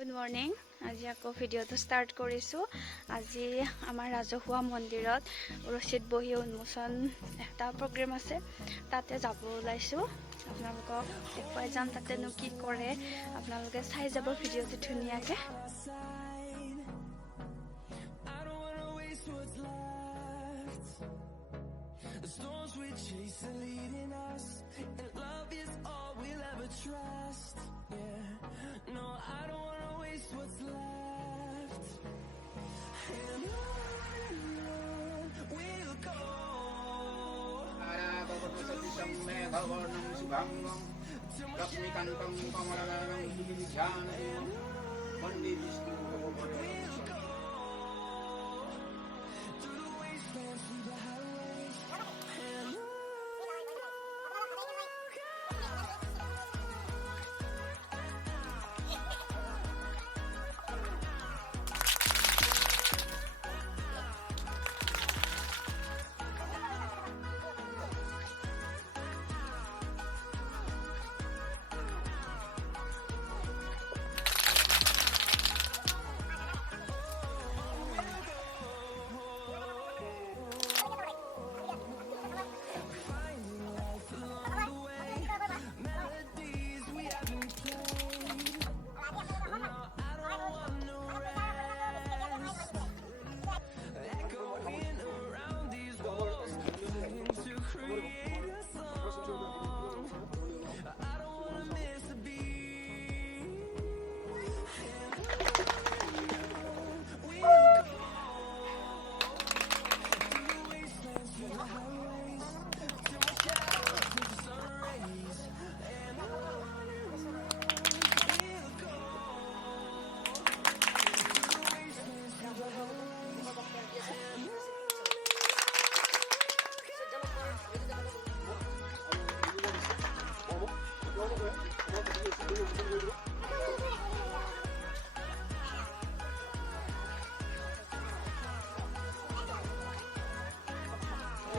Good morning. আজি আকৌ ভিডিঅ'টো ষ্টাৰ্ট কৰিছোঁ। আজি আমাৰ ৰাজহুৱা মন্দিৰত ৰচিদ বহি উন্মোচন এটা প্ৰগ্ৰেম আছে, তাতে যাব ওলাইছোঁ। আপোনালোকক দেখুৱাই যাম তাতেনো কি কৰে, আপোনালোকে চাই যাব ভিডিঅ'টো ধুনীয়াকৈ।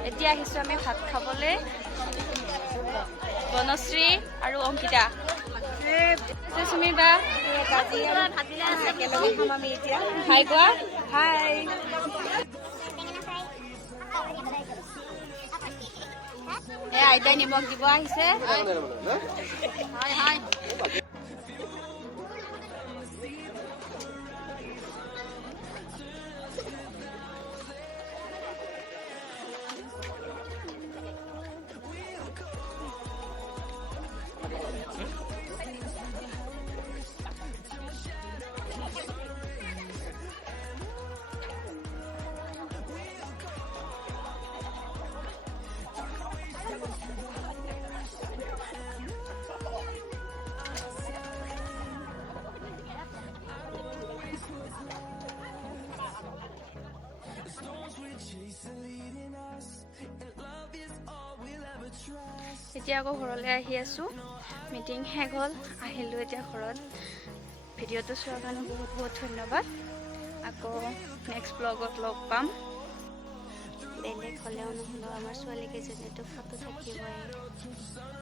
এতিয়া আহিছোঁ আমি ভাত খাবলৈ। বনশ্ৰী আৰু অংকিতা, সুমিৰ বা হাই কোৱা। হাই। আইতাই নিমখ দিব আহিছে। এতিয়া আকৌ ঘৰলৈ আহি আছোঁ। মিটিং শেষ হ'ল, আহিলোঁ এতিয়া ঘৰত। ভিডিঅ'টো চোৱাৰ কাৰণে বহুত বহুত ধন্যবাদ। আকৌ নেক্সট ব্লগত লগ পাম। বেলেগ হ'লেও নহ'লেও আমাৰ ছোৱালীকেইজনীতো ফটো থাকিবই।